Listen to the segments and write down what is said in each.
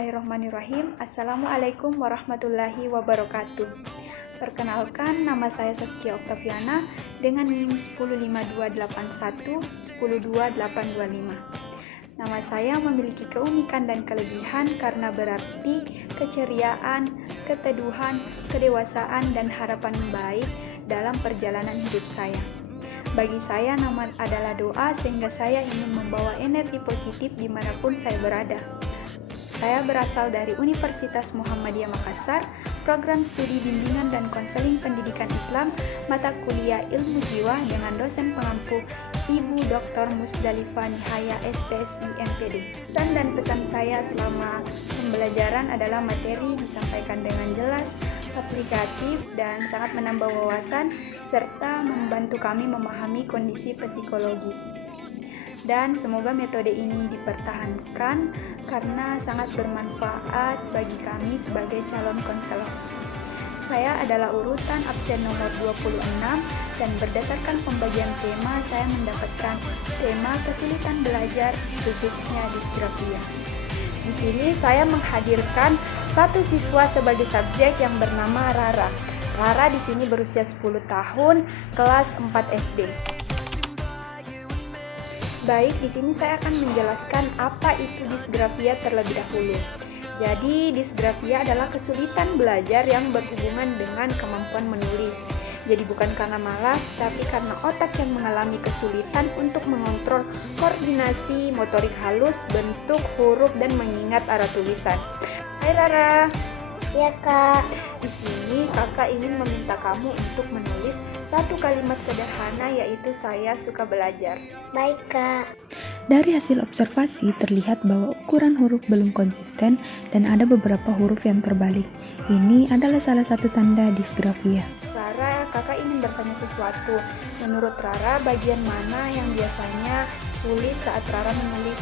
Bismillahirrahmanirrahim. Assalamualaikum warahmatullahi wabarakatuh. Perkenalkan, nama saya Saskia Oktaviana dengan NIM 105281 112825. Nama saya memiliki keunikan dan kelebihan karena berarti keceriaan, keteduhan, kedewasaan, dan harapan baik dalam perjalanan hidup saya. Bagi saya, nama adalah doa sehingga saya ingin membawa energi positif dimanapun saya berada. Saya berasal dari Universitas Muhammadiyah Makassar, program studi bimbingan dan konseling pendidikan Islam, mata kuliah ilmu jiwa dengan dosen pengampu Ibu Dr. Musdalifah Nihaya SPSI MPD. Pesan dan pesan saya selama pembelajaran adalah materi disampaikan dengan jelas, aplikatif, dan sangat menambah wawasan, serta membantu kami memahami kondisi psikologis. Dan semoga metode ini dipertahankan karena sangat bermanfaat bagi kami sebagai calon konselor. Saya adalah urutan absen nomor 26 dan berdasarkan pembagian tema saya mendapatkan tema kesulitan belajar khususnya disgrafia. Di sini saya menghadirkan satu siswa sebagai subjek yang bernama Rara. Rara di sini berusia 10 tahun, kelas 4 SD. Baik, di sini saya akan menjelaskan apa itu disgrafia terlebih dahulu. Jadi, disgrafia adalah kesulitan belajar yang berhubungan dengan kemampuan menulis. Jadi bukan karena malas, tapi karena otak yang mengalami kesulitan untuk mengontrol koordinasi motorik halus, bentuk, huruf, dan mengingat arah tulisan. Hai Rara. Ya kak. Di sini kakak ingin meminta kamu untuk menulis satu kalimat sederhana, yaitu saya suka belajar. Baik kak. Dari hasil observasi terlihat bahwa ukuran huruf belum konsisten dan ada beberapa huruf yang terbalik. Ini adalah salah satu tanda disgrafia. Rara, kakak ingin bertanya sesuatu. Menurut Rara, bagian mana yang biasanya sulit saat Rara menulis?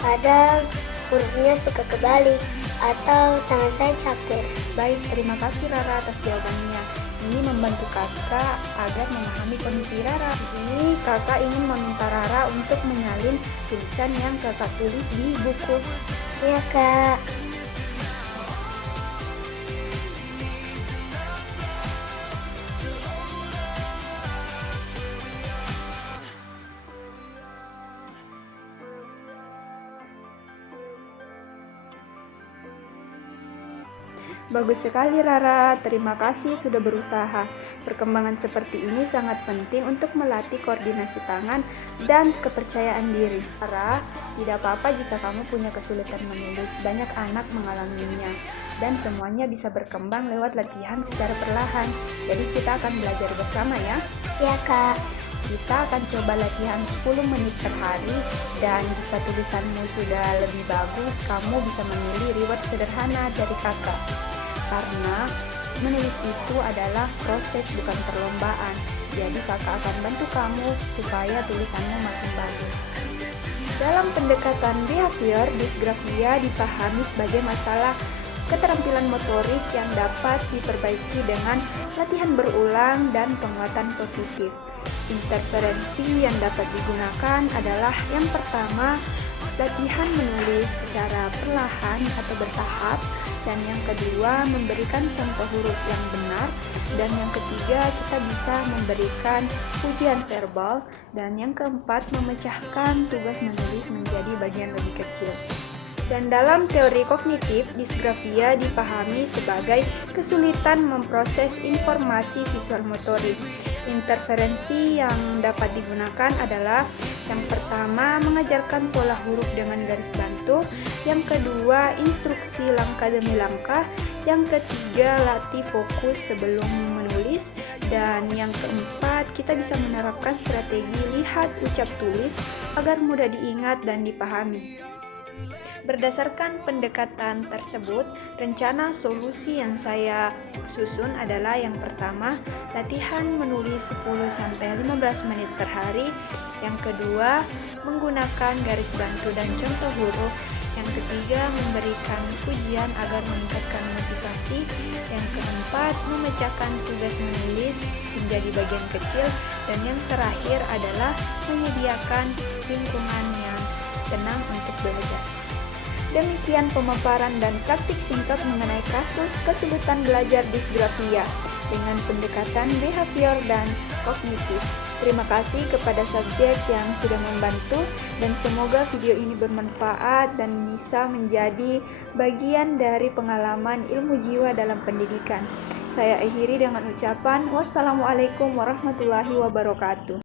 Kadang hurufnya suka kebalik atau tangan saya capek. Baik, terima kasih Rara atas jawabannya. Ini membantu kakak agar memahami kondisi Rara. Ini kakak ingin meminta Rara untuk menyalin tulisan yang kakak tulis di buku. Ya kak. Bagus sekali Rara, terima kasih sudah berusaha. Perkembangan seperti ini sangat penting untuk melatih koordinasi tangan dan kepercayaan diri. Rara, tidak apa-apa jika kamu punya kesulitan menulis, banyak anak mengalaminya. Dan semuanya bisa berkembang lewat latihan secara perlahan. Jadi kita akan belajar bersama ya. Ya kak. Kita akan coba latihan 10 menit per hari, dan jika tulisanmu sudah lebih bagus, kamu bisa memilih reward sederhana dari kakak. Karena menulis itu adalah proses bukan perlombaan. Jadi kakak akan bantu kamu supaya tulisanmu makin bagus. Dalam pendekatan behavior, disgrafia dipahami sebagai masalah keterampilan motorik yang dapat diperbaiki dengan latihan berulang dan penguatan positif. Interferensi yang dapat digunakan adalah yang pertama, latihan menulis secara perlahan atau bertahap, dan yang kedua, memberikan contoh huruf yang benar, dan yang ketiga, kita bisa memberikan ujian verbal, dan yang keempat, memecahkan tugas menulis menjadi bagian lebih kecil. Dan dalam teori kognitif, disgrafia dipahami sebagai kesulitan memproses informasi visual motorik. Interferensi yang dapat digunakan adalah yang pertama, mengajarkan pola huruf dengan garis bantu, yang kedua, instruksi langkah demi langkah, yang ketiga, latih fokus sebelum menulis, dan yang keempat, kita bisa menerapkan strategi lihat, ucap, tulis agar mudah diingat dan dipahami. Berdasarkan pendekatan tersebut, rencana solusi yang saya susun adalah yang pertama, latihan menulis 10-15 menit per hari. Yang kedua, menggunakan garis bantu dan contoh huruf. Yang ketiga, memberikan ujian agar meningkatkan motivasi. Yang keempat, memecahkan tugas menulis menjadi bagian kecil. Dan yang terakhir adalah menyediakan lingkungan yang tenang untuk belajar. Demikian pemaparan dan praktik singkat mengenai kasus kesulitan belajar disgrafia dengan pendekatan behavior dan kognitif. Terima kasih kepada subjek yang sudah membantu dan semoga video ini bermanfaat dan bisa menjadi bagian dari pengalaman ilmu jiwa dalam pendidikan. Saya akhiri dengan ucapan wassalamualaikum warahmatullahi wabarakatuh.